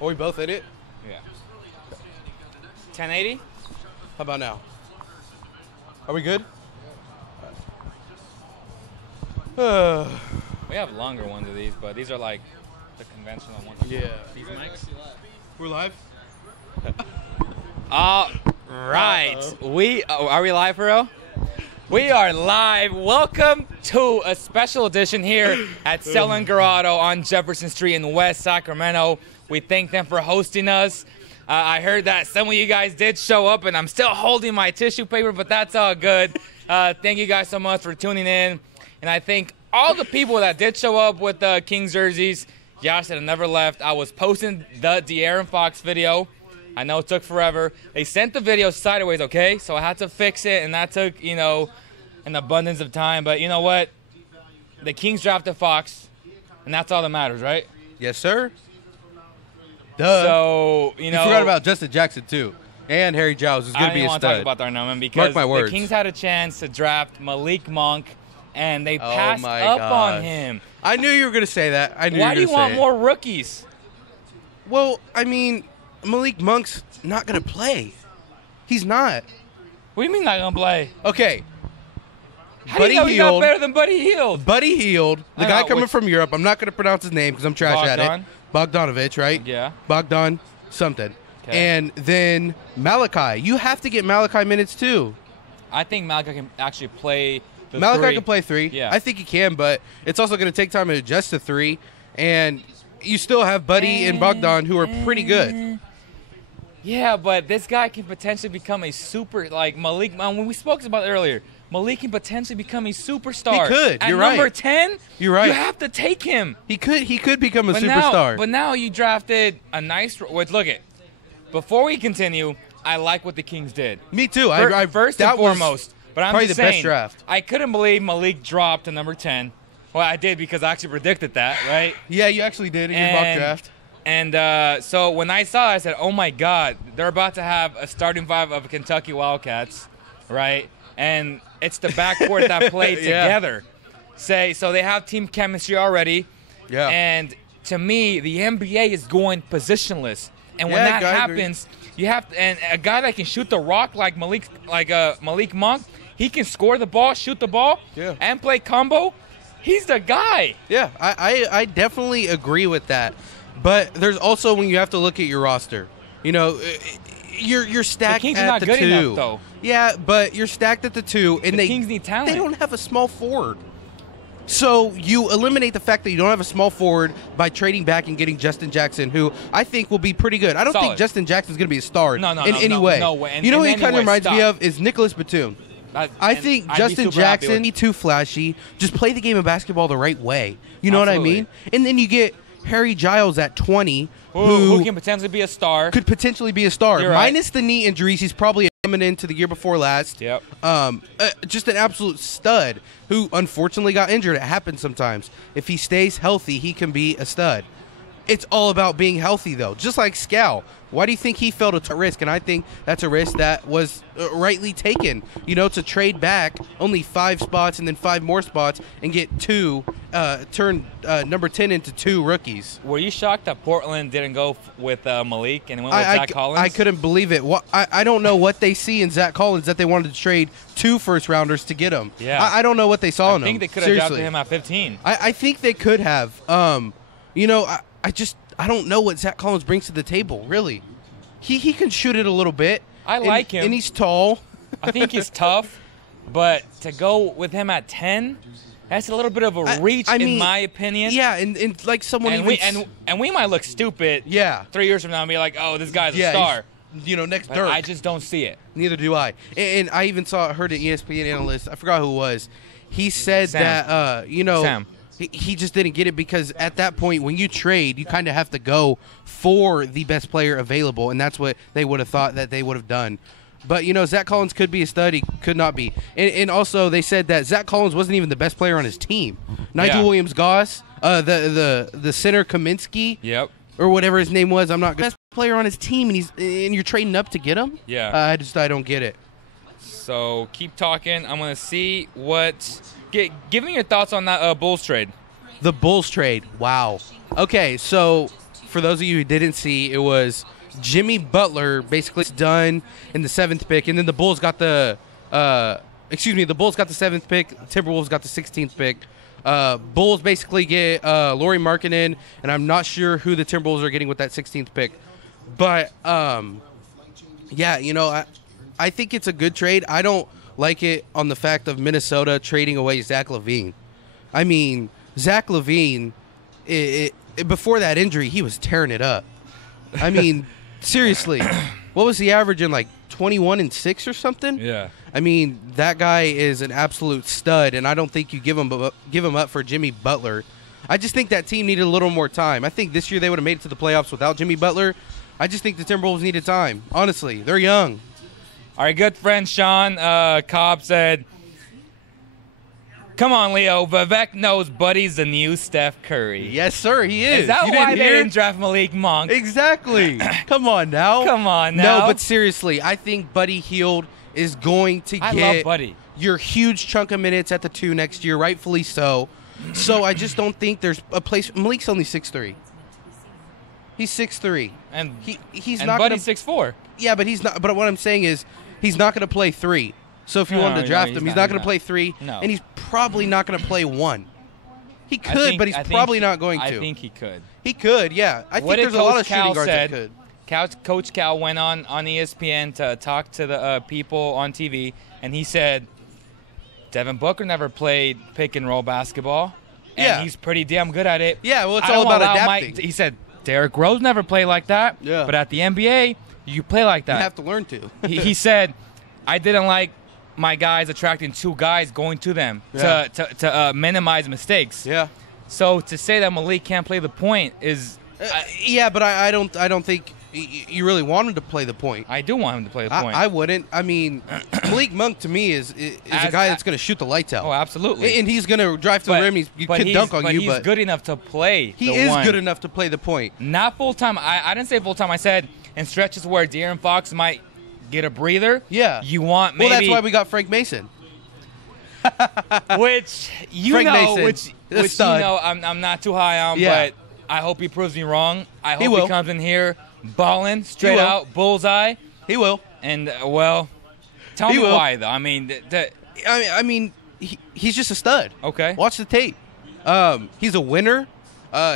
Are we both in it? Yeah. 1080? How about now? Are we good? We have longer ones of these, but these are like the conventional ones. Yeah. These mics. We're live? All right. Are we live, bro? We are live. Welcome to a special edition here at Grotto on Jefferson Street in West Sacramento. We thank them for hosting us. I heard that some of you guys did show up, and I'm still holding my tissue paper, but that's all good. Thank you guys so much for tuning in. And I think all the people that did show up with the Kings jerseys, y'all should have never left. I was posting the De'Aaron Fox video. I know it took forever. They sent the video sideways, okay? So I had to fix it, and that took, an abundance of time. But you know what? The Kings drafted Fox, and that's all that matters, right? Yes, sir. Duh. So, You forgot about Justin Jackson, too. And Harry Giles is going to be a stud. I don't want to talk about Darnell, because Mark my words. The Kings had a chance to draft Malik Monk, and they passed my up gosh. on him. I knew you were going to say that. Why do you want more rookies? Well, I mean, Malik Monk's not going to play. He's not. What do you mean not going to play? Okay. How do you know he's not better than Buddy Hield? Buddy Hield, the guy coming from Europe. I'm not going to pronounce his name because I'm trash at it. Bogdanovich, right? Yeah. Bogdan something. Okay. And then Malachi. You have to get Malachi minutes too. I think Malachi can actually play the Malachi three. can play three. Yeah. I think he can, but it's also going to take time to adjust to three. And you still have Buddy and Bogdan who are pretty good. Yeah, but this guy can potentially become a super, like Malik. When we spoke about it earlier, Malik can potentially become a superstar. He could. You're right. At number right. 10, you're right. You have to take him. He could become a superstar. But now you drafted a nice. Look it. Before we continue, I like what the Kings did. Me too. First and foremost. But I'm probably just the saying, best draft. I couldn't believe Malik dropped to number 10. Well, I did because I actually predicted that, right? Yeah, you actually did in your mock draft. And so when I saw it, I said, oh, my God, they're about to have a starting five of Kentucky Wildcats, right? And it's the backcourt that played together. So they have team chemistry already. Yeah. And to me, the NBA is going positionless. And when that happens, you have to, and a guy that can shoot the rock like Malik Monk, he can score the ball, shoot the ball, and play combo. He's the guy. Yeah, I definitely agree with that. But there's also when you have to look at your roster. You're stacked the Kings at are not the good 2. enough, though. Yeah, but you're stacked at the 2, and the Kings need talent. They don't have a small forward. So you eliminate the fact that you don't have a small forward by trading back and getting Justin Jackson, who I think will be pretty good. I don't think Justin Jackson's going to be a star in any way. No way. You know what he kind of reminds me of is Nicholas Batum. I think Justin Jackson, he's too flashy. Just play the game of basketball the right way. You know what I mean? And then you get Harry Giles at 20, who can potentially be a star. Could potentially be a star. You're Minus right. the knee injuries, he's probably coming into the year before last. Yep. Just an absolute stud who unfortunately got injured. It happens sometimes. If he stays healthy, he can be a stud. It's all about being healthy, though. Just like Scal. Why do you think he fell to risk? And I think that's a risk that was rightly taken, to trade back only 5 spots and then 5 more spots and get turn number 10 into 2 rookies. Were you shocked that Portland didn't go with Malik and went with Zach Collins? I couldn't believe it. I don't know what they see in Zach Collins that they wanted to trade 2 first-rounders to get him. Yeah. I don't know what they saw in him. I think they could have drafted him at 15. I think they could have. I don't know what Zach Collins brings to the table, really. He can shoot it a little bit. I like him. And he's tall. I think he's tough, but to go with him at 10, that's a little bit of a reach, in my opinion. Yeah, and like someone and we might look stupid 3 years from now and be like, oh, this guy's a star. Next but Dirk. I just don't see it. Neither do I. And I even heard an ESPN analyst, I forgot who it was, he said that, Sam. He just didn't get it because at that point, when you trade, you kind of have to go for the best player available, and that's what they would have thought that they would have done. But, Zach Collins could be a stud. He could not be. And also, they said that Zach Collins wasn't even the best player on his team. Nigel Williams-Goss, the center Kaminsky, or whatever his name was, I'm not best player on his team, and you're trading up to get him? Yeah. I don't get it. So keep talking. I'm going to see what... Give me your thoughts on that Bulls trade. The Bulls trade. Wow. Okay, so for those of you who didn't see, it was Jimmy Butler basically done in the 7th pick, and then the Bulls got the the Bulls got the 7th pick, Timberwolves got the 16th pick. Bulls basically get Lauri Markkanen, and I'm not sure who the Timberwolves are getting with that 16th pick. But, yeah, you know, I think it's a good trade. I don't like it on the fact of Minnesota trading away Zach LaVine. I mean, Zach LaVine, before that injury, he was tearing it up. I mean, seriously, what was he averaging, like 21 and 6 or something? Yeah. I mean, that guy is an absolute stud, and I don't think you give him up for Jimmy Butler. I just think that team needed a little more time. I think this year they would have made it to the playoffs without Jimmy Butler. I just think the Timberwolves needed time. Honestly, they're young. Our good friend Sean Cobb said, "Come on, Leo. Vivek knows Buddy's the new Steph Curry." Yes, sir, he is. Is that you why didn't they hear? didn't draft Malik Monk? Exactly. Come on now. Come on now. No, but seriously, I think Buddy Hield is going to I get love Buddy. your huge chunk of minutes at the 2 next year, rightfully so. So I just don't think there's a place. Malik's only 6'3". He's 6'3", And he's and not. Buddy's 6'4". Yeah, but he's not. But what I'm saying is, he's not going to play 3. So if you No, wanted to no, draft he's him, he's not, not he's going to not. play 3, No. and he's probably not going to play 1. He I could, think- but he's I think probably he- not going to. I think he could. He could, yeah. I What think did there's a lot Coach of shooting Cal guards said? that could. Coach Cal went on ESPN to talk to the people on TV, and he said Devin Booker never played pick and roll basketball, and Yeah. he's pretty damn good at it. Yeah, well, it's I all don't about allow adapting. he said Derrick Rose never played like that, Yeah. but at the NBA, you play like You that. have to learn to. he said, I didn't like my guys attracting 2 guys going to them Yeah. to minimize mistakes. Yeah. So to say that Malik can't play the point is, Yeah, but I don't think you really want him to play the point. I do want him to play the point. I wouldn't. I mean, Malik Monk to me is a guy that's going to shoot the lights out. Oh, absolutely. And he's going to drive to the rim. He can dunk on you, he's but good enough to play. he the is one. good enough to play the point. Not full time. I didn't say full time. I said in stretches where De'Aaron Fox might get a breather. Yeah. You want maybe. Well, that's why we got Frank Mason. Which you Frank know, Mason, which a you stud. know, I'm not too high on, Yeah. but I hope he proves me wrong. I hope He will. comes in here balling straight will. out, bullseye, He will. and well, tell He me will. why though. I mean, I mean, he's just a stud. Okay. Watch the tape. He's a winner.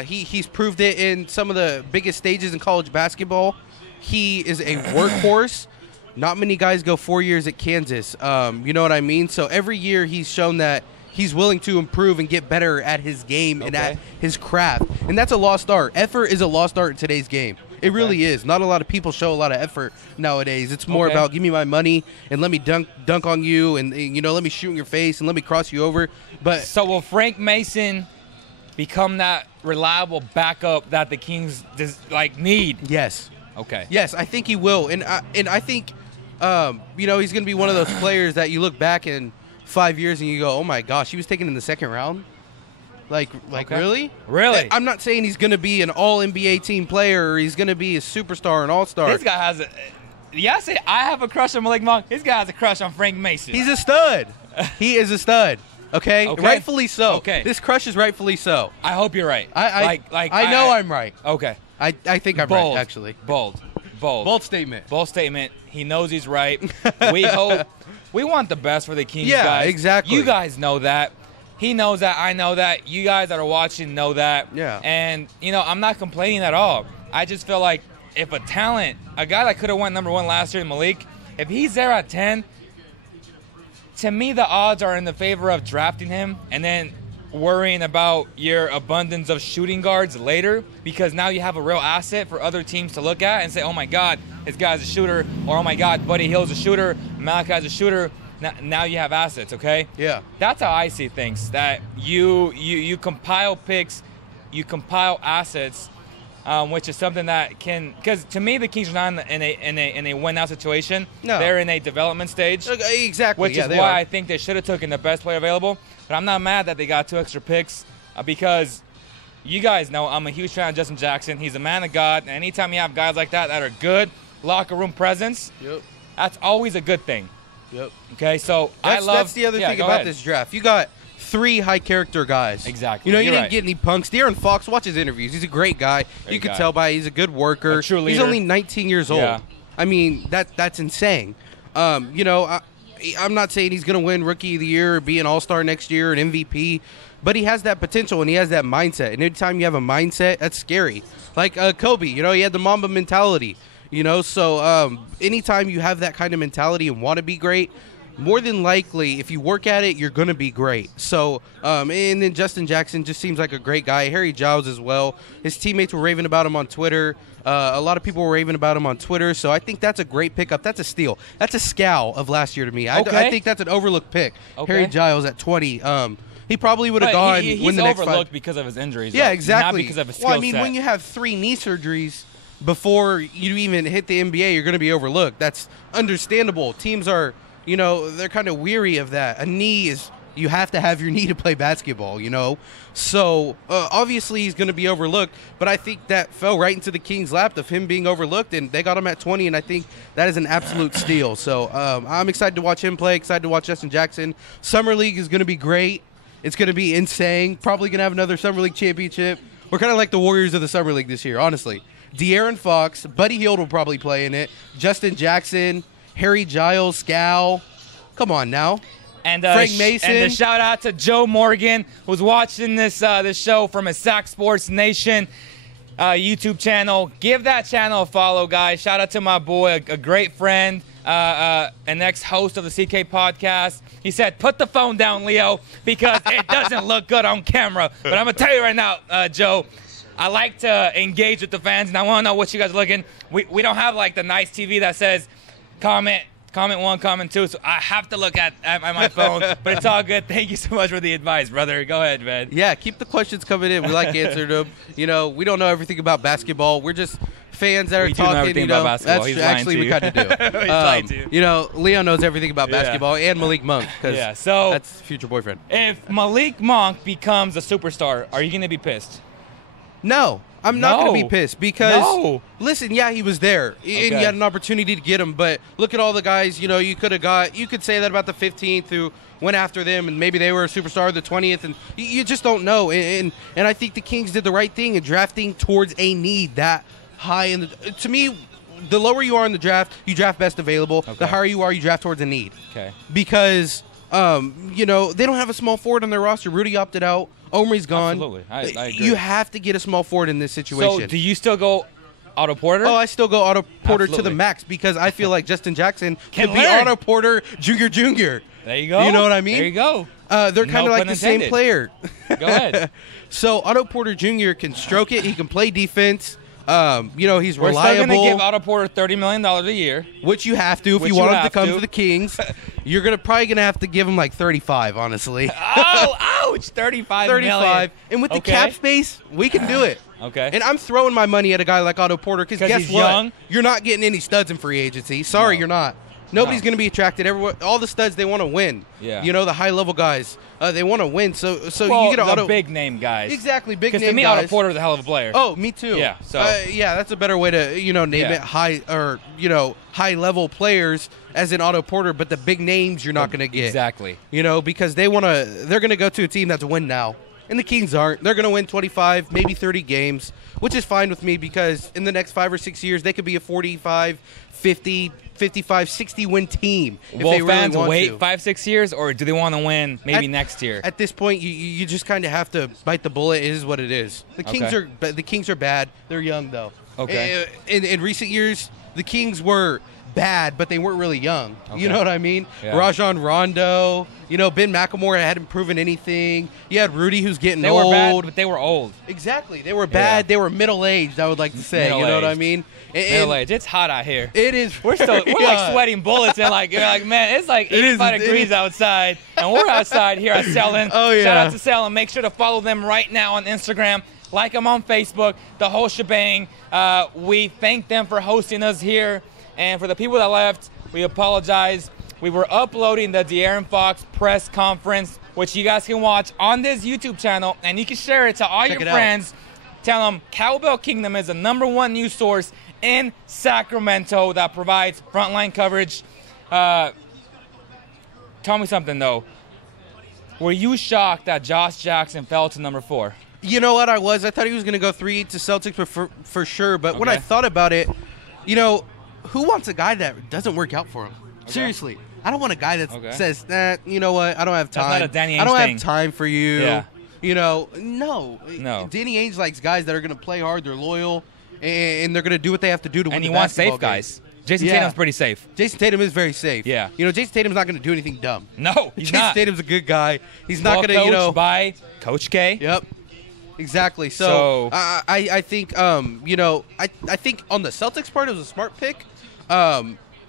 He's proved it in some of the biggest stages in college basketball. He is a workhorse. Not many guys go 4 years at Kansas. You know what I mean? So every year he's shown that he's willing to improve and get better at his game and Okay. at his craft. And that's a lost art. Effort is a lost art in today's game. It really is. Not a lot of people show a lot of effort nowadays. It's more Okay. about give me my money and let me dunk on you and you know let me shoot in your face and let me cross you over. But So will Frank Mason become that reliable backup that the Kings need? yes. Okay. Yes, I think he will, and I think, you know, he's going to be one of those players that you look back in 5 years and you go, oh my gosh, he was taken in the 2nd round. Like Okay. really? Really? I'm not saying he's going to be an All NBA team player or he's going to be a superstar, an All Star. This guy has a. Yeah, I say I have a crush on Malik Monk. This guy has a crush on Frank Mason. He's a stud. He is a stud. Okay? Okay. Rightfully so. Okay. This crush is rightfully so. I hope you're right. I know I'm right. Okay. I think I'm Bold. right actually. Bold. Bold statement. Bold statement. He knows he's right. We hope. We want the best for the Kings, Yeah, guys. exactly. You guys know that. He knows that. I know that. You guys that are watching know that. Yeah. And, you know, I'm not complaining at all. I just feel like if a guy that could have won number 1 last year, Malik, if he's there at 10, to me the odds are in the favor of drafting him and then worrying about your abundance of shooting guards later, because now you have a real asset for other teams to look at and say, oh my God, this guy's a shooter, or oh my God, Buddy Hield's a shooter, Malachi's a shooter. Now you have assets, okay? Yeah. That's how I see things, that you compile picks, you compile assets, which is something that can, because to me the Kings are not in a win-now situation. No. They're in a development stage. Exactly. Which yeah, is they why are. I think they should have taken the best player available. But I'm not mad that they got 2 extra picks because you guys know I'm a huge fan of Justin Jackson. He's a man of God. And anytime you have guys like that are good locker room presence, Yep. that's always a good thing. Yep. Okay, so That's the other thing go about ahead. this draft. You got 3 high-character guys. Exactly. You know, you You're didn't right. get any punks. De'Aaron Fox, watch his interviews. He's a great guy. You can tell by he's a good worker. A true He's leader. only 19 years old. Yeah. I mean, that's insane. You know, I'm not saying he's going to win Rookie of the Year or be an All-Star next year, an MVP, but he has that potential and he has that mindset. And anytime you have a mindset, that's scary. Like Kobe, you know, he had the Mamba mentality. You know, so anytime you have that kind of mentality and want to be great, more than likely, if you work at it, you're going to be great. So, and then Justin Jackson just seems like a great guy. Harry Giles as well. His teammates were raving about him on Twitter. A lot of people were raving about him on Twitter. So I think that's a great pickup. That's a steal. That's a scowl of last year to me. I think that's an overlooked pick. Okay. Harry Giles at 20. He probably would have gone when the next He's overlooked because of his injuries. Yeah, though. exactly. Not because of his skill set. Well, I mean, when you have 3 knee surgeries before you even hit the NBA, you're going to be overlooked. That's understandable. Teams are, you know, they're kind of weary of that. A knee is, you have to have your knee to play basketball, you know. So, obviously he's going to be overlooked, but I think that fell right into the Kings' lap of him being overlooked, and they got him at 20, and I think that is an absolute steal. So, I'm excited to watch him play, excited to watch Justin Jackson. Summer League is going to be great. It's going to be insane. Probably going to have another Summer League championship. We're kind of like the Warriors of the Summer League this year, honestly. De'Aaron Fox, Buddy Hield will probably play in it. Justin Jackson, Harry Giles, Scal. Come on now. And Frank Mason. And a shout out to Joe Morgan, who's watching this show from his Sac Sports Nation YouTube channel. Give that channel a follow, guys. Shout out to my boy, a great friend, an ex-host of the CK podcast. He said, "Put the phone down, Leo, because it doesn't look good on camera." But I'm gonna tell you right now, Joe, I like to engage with the fans, and I want to know what you guys are looking. We don't have like the nice TV that says comment 1, comment 2, so I have to look at my phone, but it's all good. Thank you so much for the advice, brother. Go ahead, man. Yeah, keep the questions coming in. We like answering them. You know, we don't know everything about basketball. We're just fans that are talking. You know, that's actually we kind of do. He's lying to you. You know, Leo knows everything about basketball, and Malik Monk, because so that's future boyfriend. If Malik Monk becomes a superstar, are you going to be pissed? No, I'm not going to be pissed because, listen, yeah, he was there, and you had an opportunity to get him, but look at all the guys, you know, you could have got, you could say that about the 15th who went after them, and maybe they were a superstar, the 20th, and you just don't know, and I think the Kings did the right thing in drafting towards a need that high in the, to me, the lower you are in the draft, you draft best available. The higher you are, you draft towards a need. Okay. Because, you know, they don't have a small forward on their roster. Rudy opted out. Omri's gone. Absolutely. I agree. You have to get a small forward in this situation. So, do you still go Otto Porter? Oh, I still go Otto Porter to the max because I feel like Justin Jackson could be Otto Porter Jr. There you go. You know what I mean? There you go. They're kind of like the same player. Go ahead. So, Otto Porter Jr. can stroke it. He can play defense. You know, he's reliable. We're still going to give Otto Porter $30 million a year. Which you have to if you want him to come to the Kings. You're probably going to have to give him like 35, honestly. Oh, ouch! 35 million. And with the cap space, we can do it. Okay. And I'm throwing my money at a guy like Otto Porter because guess he's what? Young? You're not getting any studs in free agency. Sorry, you're not. Nobody's going to be attracted. Everyone, all the studs, they want to win. Yeah. You know, the high-level guys, they want to win. So well, you get the big-name guys. Exactly, big-name guys. Because to me, Otto Porter's a hell of a player. Oh, me too. Yeah. So yeah, that's a better way to name it high-level players as in Otto Porter. But the big names you're not going to get. Exactly. You know, because they're going to go to a team that's win now. And the Kings aren't. They're going to win 25, maybe 30 games, which is fine with me because in the next 5 or 6 years, they could be a 45, 50, 55, 60 win team if they really fans want wait to. 5-6 years, or do they want to win maybe next year? At this point, you just kind of have to bite the bullet. It is what it is. The Kings are bad. They're young though. Okay. In recent years, the Kings were bad, but they weren't really young. Okay. You know what I mean? Yeah. Rajon Rondo. You know, Ben McLemore hadn't proven anything. You had Rudy, who's getting old. They were bad, but they were old. Exactly. They were bad. Yeah. They were middle-aged, I would like to say. You know what I mean? Middle-aged. It's hot out here. It is. We're like sweating bullets and you're like, man, it's like 85 degrees outside, and we're outside here at Selin. Oh, yeah. Shout out to Selin. Make sure to follow them right now on Instagram. Like them on Facebook. The whole shebang. We thank them for hosting us here. And for the people that left, we apologize. We were uploading the De'Aaron Fox press conference, which you guys can watch on this YouTube channel, and you can share it to all your friends. Tell them Cowbell Kingdom is the #1 news source in Sacramento that provides frontline coverage. Tell me something, though. were you shocked that Josh Jackson fell to number 4? You know what I was? I thought he was going to go 3 to Celtics for sure. But when I thought about it, who wants a guy that doesn't work out for him? Okay. Seriously. I don't want a guy that says, you know what, I don't have time. That's not a Danny Ainge I don't thing. have time for you. Yeah. No. Danny Ainge likes guys that are going to play hard, they're loyal, and they're going to do what they have to do to win the basketball And he wants safe guys. Jason Tatum's pretty safe. Jason Tatum is very safe. Yeah. Jason Tatum's not going to do anything dumb. No, he's Jason not. Tatum's a good guy. He's not going to, coached by Coach K. Yep. Exactly. So I think, I think on the Celtics part, it was a smart pick.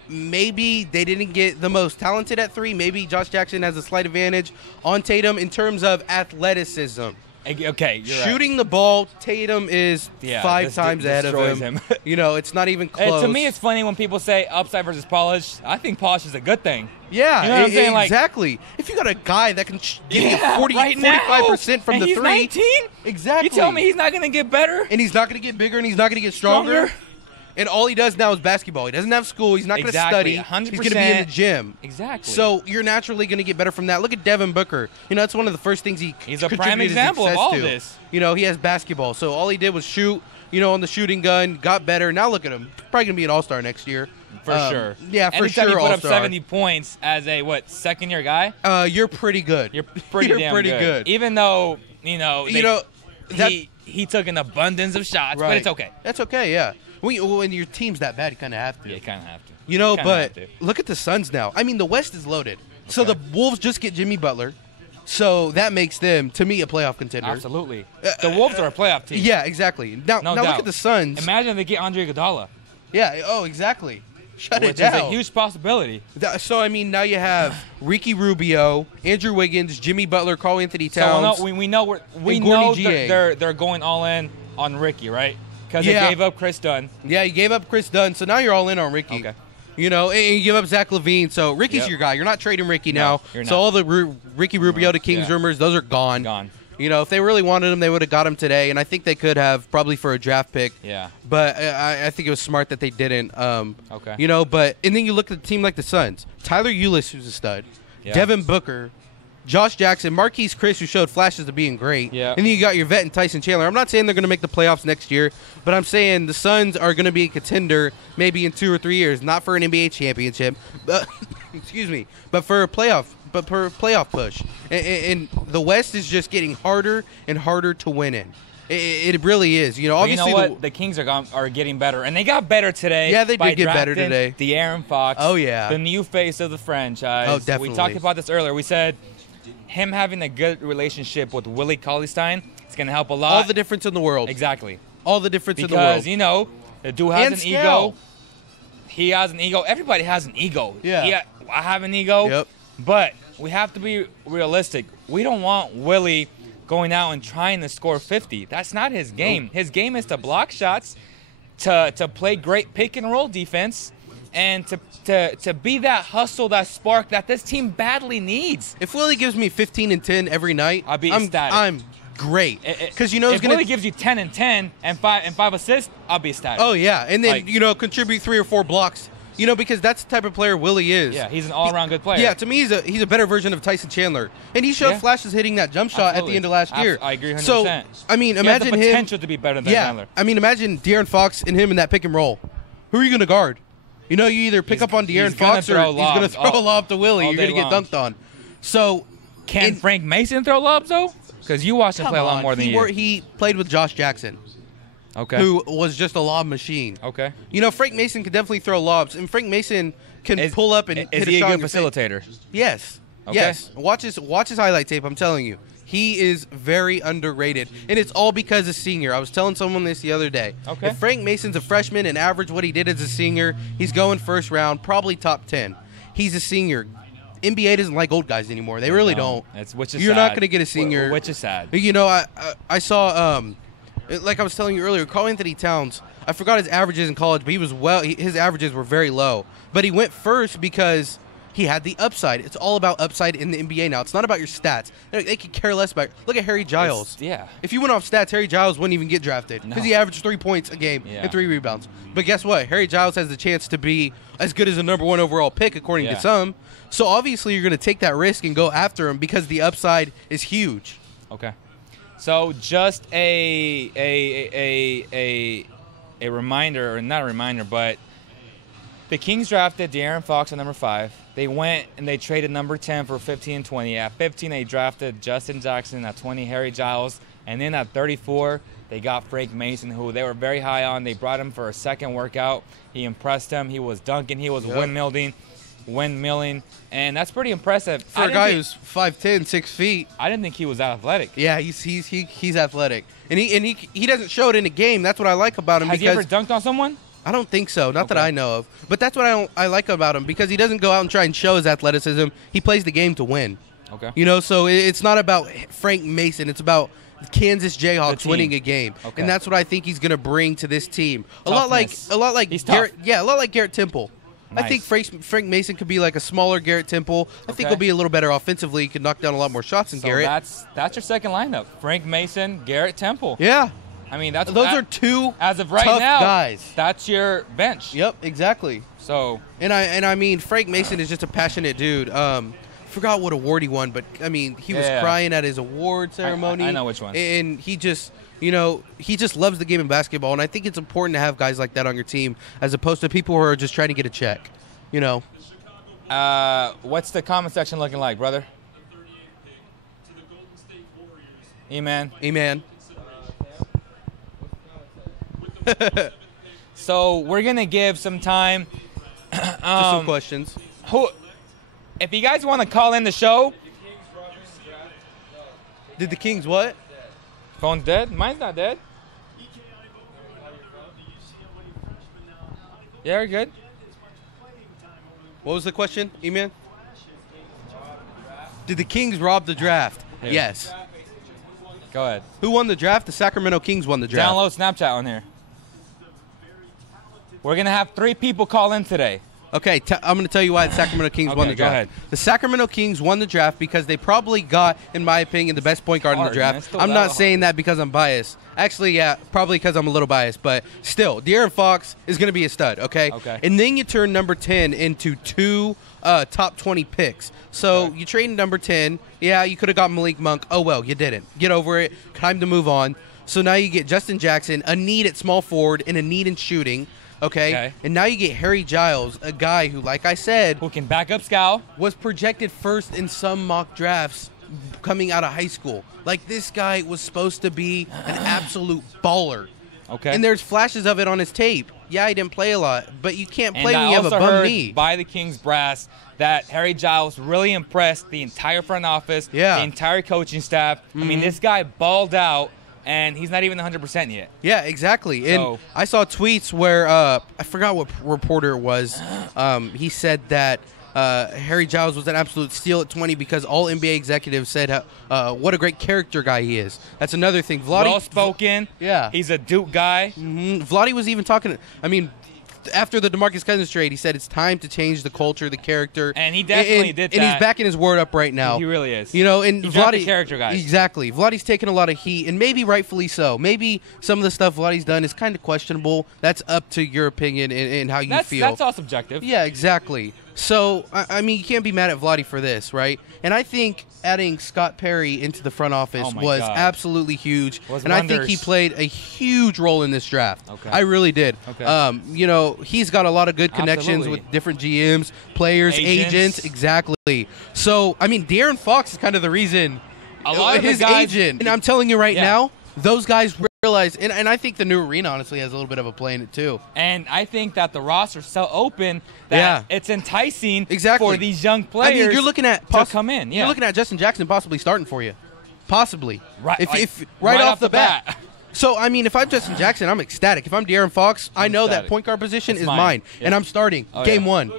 Maybe they didn't get the most talented at 3. Maybe Josh Jackson has a slight advantage on Tatum in terms of athleticism. Okay, you're Shooting right. the ball, Tatum is 5 times ahead of him. It's not even close. To me, it's funny when people say upside versus polish. I think polish is a good thing. Yeah, you know what I'm saying? Exactly. If you got a guy that can give you 45% from the 3. 19? Exactly. You tell me he's not going to get better? And he's not going to get bigger, and he's not going to get stronger. And all he does now is basketball. He doesn't have school. He's not going to study. 100%. He's going to be in the gym. Exactly. So you're naturally going to get better from that. Look at Devin Booker. That's one of the first things he's a prime example of all of this. He has basketball. So all he did was shoot, on the shooting gun, got better. Now look at him. Probably going to be an all-star next year. For sure. Yeah, for Anytime sure. you put all-star. up 70 points as a, second-year guy? You're pretty good. You're pretty damn good. Even though, he took an abundance of shots, but it's okay. That's okay, yeah. When your team's that bad, you kind of have to. Yeah, you kind of have to. But look at the Suns now. I mean, the West is loaded. Okay. So the Wolves just get Jimmy Butler. So that makes them, to me, a playoff contender. Absolutely. The Wolves are a playoff team. Yeah, exactly. Now look at the Suns. Imagine if they get Andre Iguodala. Yeah, exactly. Shut it down. down. Which is a huge possibility. So, now you have Ricky Rubio, Andrew Wiggins, Jimmy Butler, Karl Anthony Towns. So we know they're going all in on Ricky, right? Because they gave up Chris Dunn. Yeah, you gave up Chris Dunn, so now you're all in on Ricky. Okay. And you give up Zach LaVine, so Ricky's your guy. You're not trading Ricky now. You're not. So all the Ricky Rubio to Kings rumors, those are gone. Gone. If they really wanted him, they would have got him today, and I think they could have, probably for a draft pick. Yeah. But I think it was smart that they didn't. Okay. And then you look at a team like the Suns. Tyler Ulis, who's a stud. Yeah. Devin Booker. Josh Jackson, Marquise Chris, who showed flashes of being great. Yeah. And then you got your vet and Tyson Chandler. I'm not saying they're going to make the playoffs next year, but I'm saying the Suns are going to be a contender maybe in 2 or 3 years, not for an NBA championship, but excuse me, but for a playoff push. And the West is just getting harder and harder to win in. It really is. Obviously, you know what? The Kings are getting better, and they got better today. Yeah, they did get better today. De'Aaron Fox. Oh yeah, the new face of the franchise. Oh, definitely. We talked about this earlier. We said him having a good relationship with Willie Cauley-Stein is going to help a lot. All the difference in the world. Exactly. All the difference in the world. Because the dude has an ego. He has an ego. Everybody has an ego. Yeah. I have an ego. Yep. But we have to be realistic. We don't want Willie going out and trying to score 50. That's not his game. His game is to block shots, to play great pick and roll defense, and to be that hustle, that spark that this team badly needs. If Willie gives me 15 and 10 every night, I'll be ecstatic. I'm great. Because if Willie gives you 10 and 10 and 5 assists, I'll be ecstatic. Oh yeah, and then contribute 3 or 4 blocks. Because that's the type of player Willie is. Yeah, he's an all-around good player. Yeah, to me, he's a better version of Tyson Chandler, and he showed flashes hitting that jump shot at the end of last year. I agree 100%. So imagine he has the potential to be better than Chandler. Imagine De'Aaron Fox and him in that pick and roll. Who are you going to guard? You either pick up on De'Aaron Fox or he's going to throw a lob to Willie. You're going to get dunked on. So can Frank Mason throw lobs though? Because you watched him play a lot more than you. He played with Josh Jackson. Okay. Who was just a lob machine. Okay. Frank Mason can definitely throw lobs, and Frank Mason can pull up and hit a shot. Is he a good facilitator? Yes. Okay. Yes. Watch his highlight tape. I'm telling you, he is very underrated, and it's all because of senior. I was telling someone this the other day. Okay. If Frank Mason's a freshman and average what he did as a senior, he's going first round, probably top 10. He's a senior. NBA doesn't like old guys anymore. They really don't. Which is You're sad. not going to get a senior. Which is sad. I saw. Like I was telling you earlier, Karl Anthony Towns, I forgot his averages in college, but his averages were very low. But he went first because he had the upside. It's all about upside in the NBA now. It's not about your stats. They could care less about. Look at Harry Giles. Yeah. If you went off stats, Harry Giles wouldn't even get drafted because he averaged 3 points a game and 3 rebounds. But guess what? Harry Giles has the chance to be as good as a #1 overall pick, according to some. So obviously, you're going to take that risk and go after him because the upside is huge. Okay. So just a reminder, or not a reminder, but the Kings drafted De'Aaron Fox at number 5. They went and they traded number 10 for 15 and 20. At 15, they drafted Justin Jackson. At 20, Harry Giles. And then at 34, they got Frank Mason, who they were very high on. They brought him for a second workout. He impressed them. He was dunking. He was windmilling. And that's pretty impressive. For a guy who's 5'10", 6 feet. I didn't think he was athletic. Yeah, he's athletic. And he doesn't show it in a game. That's what I like about him. Has he ever dunked on someone? I don't think so. Not that I know of. But that's what I like about him, because he doesn't go out and try and show his athleticism. He plays the game to win. Okay. You know, so it's not about Frank Mason. It's about Kansas Jayhawks winning a game. Okay. And that's what I think he's going to bring to this team. Toughness. A lot like Garrett, a lot like Garrett Temple. Nice. I think Frank Mason could be like a smaller Garrett Temple. I think he'll be a little better offensively. He could knock down a lot more shots than Garrett. That's your second lineup. Frank Mason, Garrett Temple. Yeah. I mean, those are two as of right tough now, guys. That's your bench. Yep, exactly. So and I mean, Frank Mason is just a passionate dude. Forgot what award he won, but I mean, he was crying at his award ceremony. I know which one. And he just, he just loves the game of basketball. And I think it's important to have guys like that on your team, as opposed to people who are just trying to get a check. What's the comment section looking like, brother? Amen. So we're gonna give some time. Just some questions. If you guys want to call in the show. Did the Kings what? Phone's dead? Mine's not dead. Yeah, you're good. What was the question, E-Man? Did the Kings rob the draft? Here. Yes. Go ahead. Who won the draft? The Sacramento Kings won the draft. Download Snapchat on here. We're going to have 3 people call in today. Okay, I'm going to tell you why the Sacramento Kings won the draft. Go ahead. The Sacramento Kings won the draft because they probably got, in my opinion, the best point guard in the draft. I'm not saying that because I'm biased. Actually, yeah, probably because I'm a little biased. But still, De'Aaron Fox is going to be a stud, okay? And then you turn number 10 into 2 top 20 picks. So you trade number 10. Yeah, you could have got Malik Monk. Oh, well, you didn't. Get over it. Time to move on. So now you get Justin Jackson, a need at small forward, and a need in shooting. Okay. And now you get Harry Giles, a guy who, like I said, who can back up Scal, was projected first in some mock drafts coming out of high school. Like, this guy was supposed to be an absolute baller. Okay. And there's flashes of it on his tape. Yeah, he didn't play a lot, but you can't play when you have a bum bum knee. By the Kings brass that Harry Giles really impressed the entire front office, the entire coaching staff. I mean, this guy balled out. And he's not even 100% yet. Yeah, exactly. And I saw tweets where I forgot what reporter it was. He said that Harry Giles was an absolute steal at 20 because all NBA executives said what a great character guy he is. That's another thing. Well-spoken. Yeah. He's a Duke guy. Vladdy was even talking. I mean, after the DeMarcus Cousins trade, he said it's time to change the culture, the character. And he definitely did that. And he's backing his word up right now. He really is. And he's Vladdy, character guy. Exactly. Vladdy's taking a lot of heat, and maybe rightfully so. Maybe some of the stuff Vladdy's done is kind of questionable. That's up to your opinion and how you feel. That's all subjective. Yeah, exactly. So, I mean, you can't be mad at Vladdy for this, right? And I think adding Scott Perry into the front office was absolutely huge. And I think he played a huge role in this draft. I really did. He's got a lot of good connections with different GMs, players, agents. Exactly. So, I mean, De'Aaron Fox is kind of the reason. A lot of his agent. And I'm telling you right now, those guys realize, and I think the new arena honestly has a little bit of a play in it too. And I think that the roster's so open that it's enticing for these young players. I mean, you're looking at to come in. You're looking at Justin Jackson possibly starting for you, possibly. Right. If right off the bat. So I mean, if I'm Justin Jackson, I'm ecstatic. If I'm De'Aaron Fox, I know that point guard position is mine, and I'm starting game 1.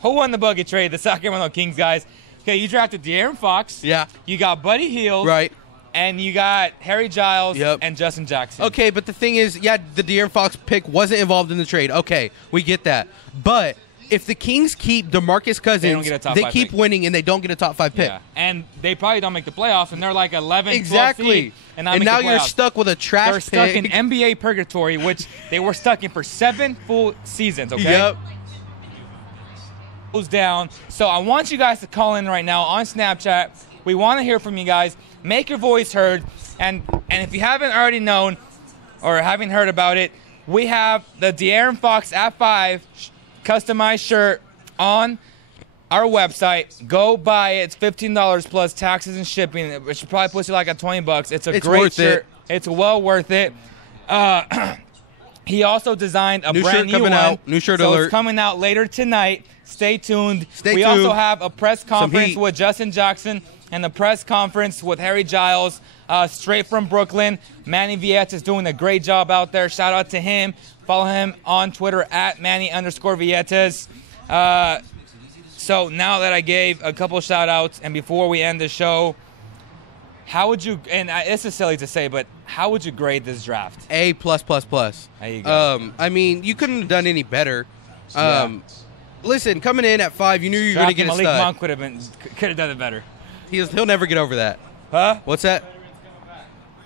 Who won the buggy trade? The Sacramento Kings guys. Okay, you drafted De'Aaron Fox. Yeah. You got Buddy Hield. Right. And you got Harry Giles and Justin Jackson. Okay, but the thing is, the De'Aaron Fox pick wasn't involved in the trade. Okay, we get that. But if the Kings keep DeMarcus Cousins, they keep winning and they don't get a top 5 pick. Yeah. And they probably don't make the playoffs, and they're like 11, exactly. 12 seed, and now you're stuck with a trash They're stuck pick. in NBA purgatory, which they were stuck in for 7 full seasons, okay? Yep. Goes down. So I want you guys to call in right now on Snapchat. We want to hear from you guys. Make your voice heard. And if you haven't already known or haven't heard about it, we have the De'Aaron Fox at 5 customized shirt on our website. Go buy it. It's $15 plus taxes and shipping. It should probably put you like at $20. It's great shirt. It's well worth it. He also designed a brand new one. Out. New shirt alert. It's coming out later tonight. Stay tuned. We also have a press conference with Justin Jackson and a press conference with Harry Giles, straight from Brooklyn. Manny Vietas is doing a great job out there. Shout out to him. Follow him on Twitter at Manny_Vietas. So now that I gave a couple shout outs, and before we end the show, how would you, and this is silly to say, but how would you grade this draft? A+++. There you go. I mean, you couldn't have done any better. Listen, coming in at 5, you knew you were going to get a stud. Malik Monk could have done it better. He'll never get over that. Huh? What's that?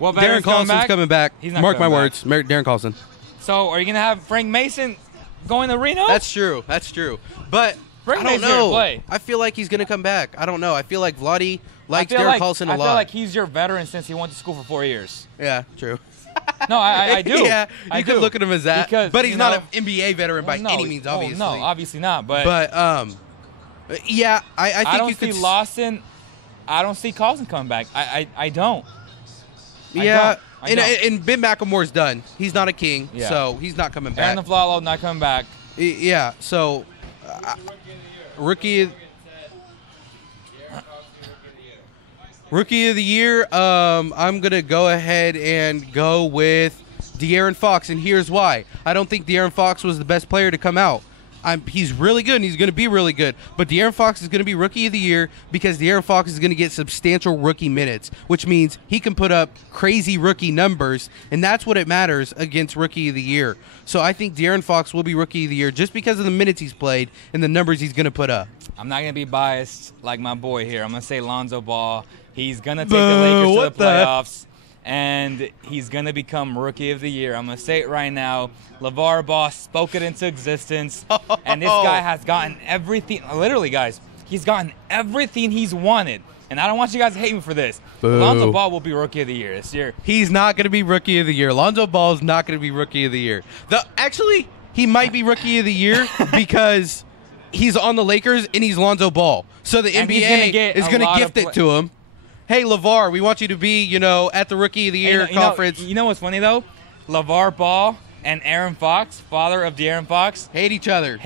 Well, Darren Collison's coming back. He's not Mark my back. words. Darren Collison. So, are you going to have Frank Mason going to Reno? That's true. But Frank I don't Mason's here to know. play. I feel like he's going to come back. I don't know. I feel like Vlade likes Darren Collison a lot. I feel like he's your veteran since he went to school for 4 years. Yeah, true. No, I do. Yeah, you could look at him as that. Because, but he's not an NBA veteran by any means, Oh, obviously. no, obviously not. But yeah, I think I don't you see could Lawson. I don't see Collison coming back. I don't. Yeah, I don't. And Ben McLemore's done. He's not a King, Yeah. so he's not coming back. Aaron Flalo not coming back. Yeah, so rookie of the year, I'm going to go ahead and go with De'Aaron Fox, and here's why. I don't think De'Aaron Fox was the best player to come out. He's really good, and he's going to be really good. But De'Aaron Fox is going to be Rookie of the Year because De'Aaron Fox is going to get substantial rookie minutes, which means he can put up crazy rookie numbers, and that's what it matters against Rookie of the Year. So I think De'Aaron Fox will be Rookie of the Year just because of the minutes he's played and the numbers he's going to put up. I'm not going to be biased like my boy here. I'm going to say Lonzo Ball. He's going to take the Lakers to the playoffs, and he's going to become Rookie of the Year. I'm going to say it right now. LeVar Ball spoke it into existence, and this guy has gotten everything. Literally, guys, he's gotten everything he's wanted. And I don't want you guys to hate me for this. Lonzo Ball will be Rookie of the Year this year. He's not going to be Rookie of the Year. Lonzo Ball is not going to be Rookie of the Year. Actually, he might be Rookie of the Year because he's on the Lakers and he's Lonzo Ball. So the NBA is going to gift it to him. Hey, LeVar, we want you to be, at the Rookie of the Year conference. You know what's funny, though? LeVar Ball and Aaron Fox, father of De'Aaron Fox, hate each other.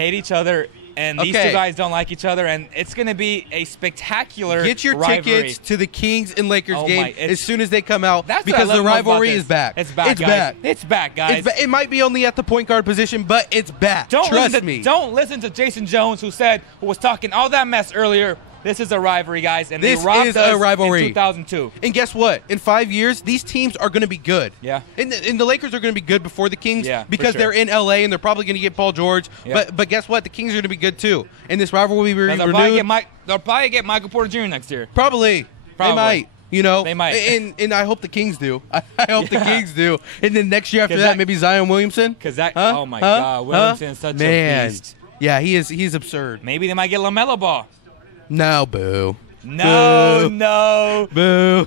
And these two guys don't like each other, and it's going to be a spectacular Get your rivalry. tickets to the Kings and Lakers game as soon as they come out because the rivalry is back. It's back, guys. It's back, guys. It might be only at the point guard position, but it's back. Trust me. Don't listen to Jason Jones, who was talking all that mess earlier. This is a rivalry, guys, and this they robbed is us a rivalry. in 2002. And guess what? In 5 years, these teams are going to be good. Yeah. And the Lakers are going to be good before the Kings because they're in LA and they're probably going to get Paul George. Yeah. But guess what? The Kings are going to be good too. And this rivalry will be renewed. They'll probably get Michael Porter Jr. next year. Probably. They might. They might. And I hope the Kings do. I hope the Kings do. And then next year after that, maybe Zion Williamson. Oh my God, Williamson is such a beast. Yeah, he's absurd. Maybe they might get LaMelo Ball. No, boo. No. Boo.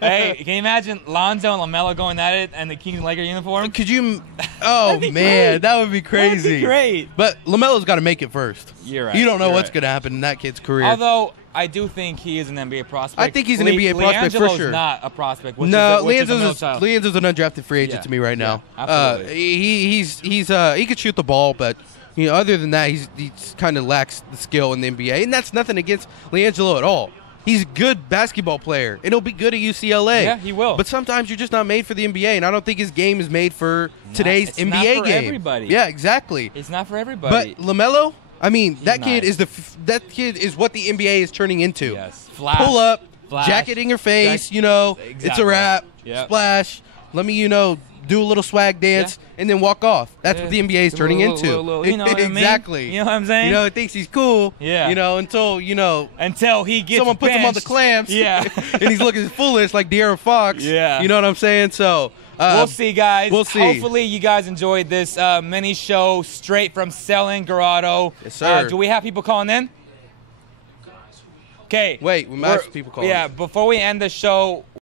Hey, can you imagine Lonzo and LaMelo going at it and the Kings and Lakers uniform? Could you? Oh, man, that would be crazy. That would be great. But LaMelo's got to make it first. You're right. You don't know what's going to happen in that kid's career. Although, I do think he is an NBA prospect. I think he's an NBA prospect for sure. Not a prospect. Leandro's an undrafted free agent to me right now. Absolutely. He could shoot the ball, but other than that, he kind of lacks the skill in the NBA, and that's nothing against LiAngelo at all. He's a good basketball player, and he'll be good at UCLA. Yeah, he will. But sometimes you're just not made for the NBA, and I don't think his game is made for today's NBA game. It's not for game. everybody. Yeah, exactly. It's not for everybody. But LaMelo, I mean, that kid is what the NBA is turning into. Yes. Pull up, jacket in your face, Exactly. it's a wrap, Yep. splash. Let me, do a little swag dance, and then walk off. That's what the NBA is turning into. You know what exactly. I mean? You know what I'm saying? You know, he thinks he's cool. Yeah. You know, until he gets someone puts him on the benched. clamps. Yeah. And he's looking foolish like De'Aaron Fox. Yeah. You know what I'm saying? So we'll see, guys. We'll see. Hopefully, you guys enjoyed this mini show straight from Selling Grotto. Yes, sir. Do we have people calling in? Okay. Wait, we might have people calling. Yeah. Before we end the show.